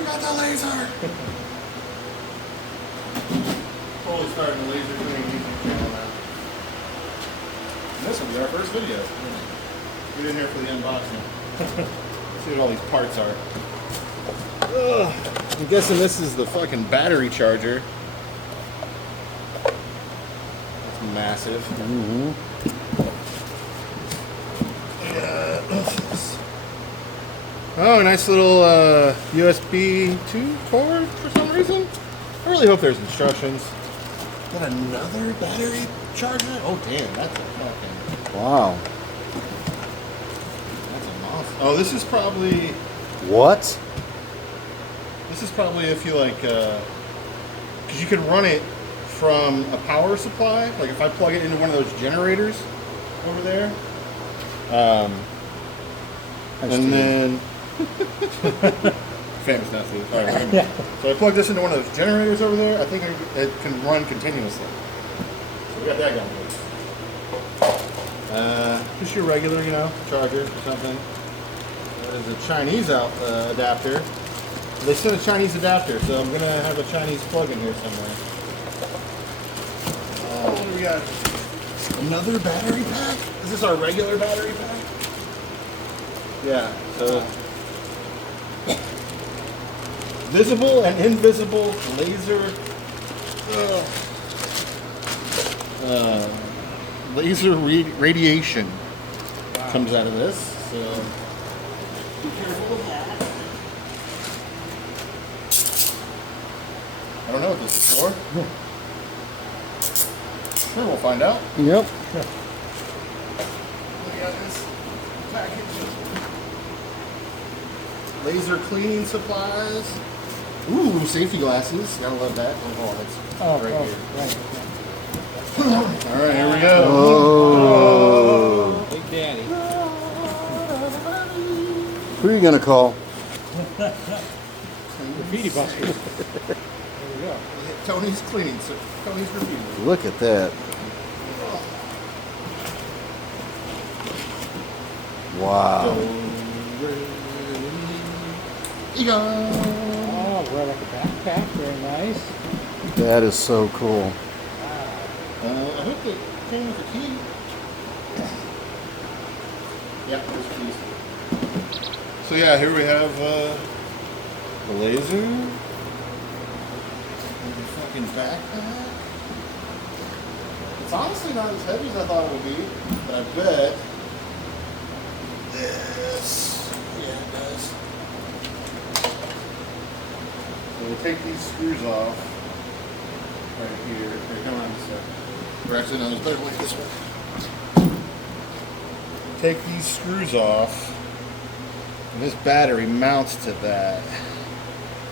We got the laser! Totally starting the laser cleaning YouTube channel now. And this will be our first video. Get in here for the unboxing. See what all these parts are. Ugh. I'm guessing this is the fucking battery charger. That's massive. Mm-hmm. Oh, a nice little USB 2 cord for some reason. I really hope there's instructions. Got another battery charger? Oh damn, that's a fucking... Wow. That's a monster. Oh, this is probably... What? This is probably if you like... because you can run it from a power supply. Like if I plug it into one of those generators over there. And then... Famous now, too. All right, yeah. So I plug this into one of those generators over there. I think it can run continuously. So we got that going. Just your regular, charger or something. There's a Chinese adapter. They sent a Chinese adapter, so I'm gonna have a Chinese plug in here somewhere. What do we got? Another battery pack? Is this our regular battery pack? Yeah. So. Visible and invisible laser laser radiation comes out of this, so be careful of that. I don't know what this is for. Sure, we'll find out. Yep. Look at this package. Laser cleaning supplies. Ooh, safety glasses. Gotta love that. Oh, that's right here. Right. All right, here we go. Oh. Big Daddy. Who are you gonna call? Graffiti busters. There we go. Tony's cleaning. Tony's graffiti. Look at that. Wow. Oh, we're like a backpack. Very nice. That is so cool. I hope it came with a key. Yeah, there's keys. So yeah, here we have the laser. And the fucking backpack. It's honestly not as heavy as I thought it would be, but I bet this. Yeah, it does. So we'll take these screws off right here. Here, come on this way. Or actually, no, there's better way this way. Take these screws off, and this battery mounts to that.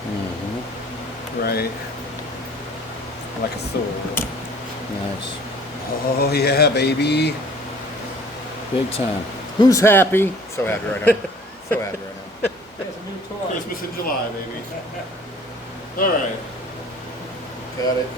Mm-hmm. Right. Like a sword. Nice. Oh, yeah, baby. Big time. Who's happy? So happy right now. So happy right now. There's a new toy. Christmas in July, baby. All right. Got it.